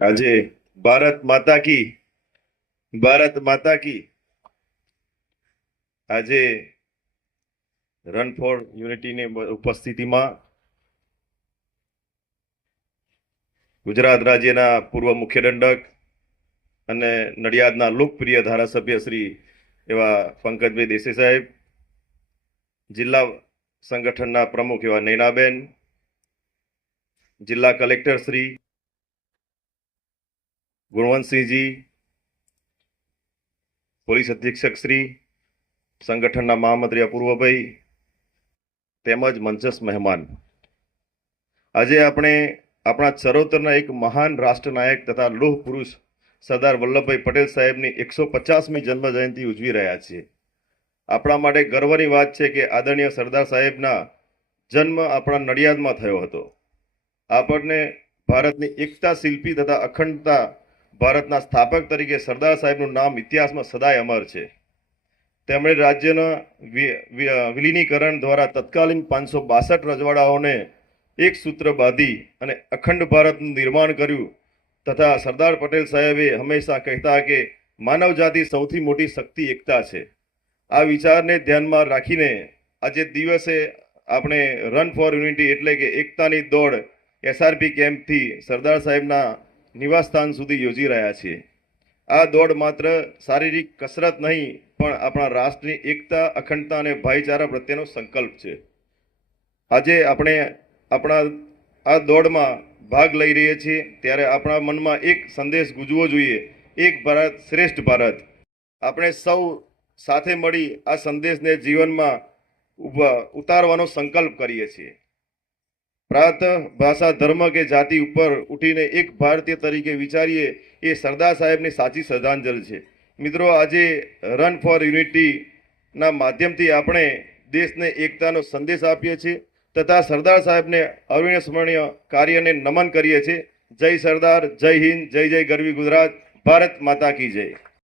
આજે ભારત માતા કી આજે રન ફોર યુનિટીની ઉપસ્થિતિમાં ગુજરાત રાજ્યના પૂર્વ મુખ્ય દંડક અને નડિયાદના લોકપ્રિય ધારાસભ્ય શ્રી એવા પંકજભાઈ દેસાઈ સાહેબ, જિલ્લા સંગઠનના પ્રમુખ એવા નૈનાબેન, જિલ્લા કલેક્ટર શ્રી ગુણવંતસિંહજી, પોલીસ અધિક્ષક શ્રી, સંગઠનના મહામંત્રી અપૂર્વભાઈ તેમજ મંચસ્થ મહેમાન, આજે આપણે આપણા ચરોતરના એક મહાન રાષ્ટ્રનાયક તથા લોહ પુરુષ સરદાર વલ્લભભાઈ પટેલ સાહેબની 150મી જન્મ જયંતિ ઉજવી રહ્યા છીએ. આપણા માટે ગર્વની વાત છે કે આદરણીય સરદાર સાહેબના જન્મ આપણા નડિયાદમાં થયો હતો. આપણને ભારતની એકતા શિલ્પી તથા અખંડતા ભારતના સ્થાપક તરીકે સરદાર સાહેબનું નામ ઇતિહાસમાં સદાય અમર છે. તેમણે રાજ્યના વિલીનીકરણ દ્વારા તત્કાલીન 562 રજવાડાઓને એક સૂત્ર બાંધી અને અખંડ ભારતનું નિર્માણ કર્યું તથા સરદાર પટેલ સાહેબે હંમેશા કહેતા કે માનવ જાતિ સૌથી મોટી શક્તિ એકતા છે. આ વિચારને ધ્યાનમાં રાખીને આજે દિવસે આપણે રન ફોર યુનિટી એટલે કે એકતાની દોડ SRP કેમ્પથી સરદાર સાહેબના નિવાસસ્થાન સુધી યોજી રહ્યા છીએ. આ દોડ માત્ર શારીરિક કસરત નહીં પણ આપણા રાષ્ટ્રની એકતા, અખંડતા અને ભાઈચારા પ્રત્યેનો સંકલ્પ છે. આજે આપણે આપણા આ દોડમાં ભાગ લઈ રહ્યા છીએ ત્યારે આપણા મનમાં એક સંદેશ ગુંજવો જોઈએ, એક ભારત શ્રેષ્ઠ ભારત. આપણે સૌ સાથે મળી આ સંદેશને જીવનમાં ઉતારવાનો સંકલ્પ કરીએ છીએ. પ્રાંત, ભાષા, ધર્મ કે જાતિ ઉપર ઉઠીને એક ભારતીય તરીકે વિચારીએ એ સરદાર સાહેબની સાચી શ્રદ્ધાંજલિ છે. મિત્રો, આજે રન ફોર યુનિટીના માધ્યમથી આપણે દેશને એકતાનો સંદેશ આપીએ છીએ તથા સરદાર સાહેબને અવિસ્મરણીય કાર્યને નમન કરીએ છીએ. જય સરદાર, જય હિન્દ, જય જય ગરવી ગુજરાત, ભારત માતા કી જય.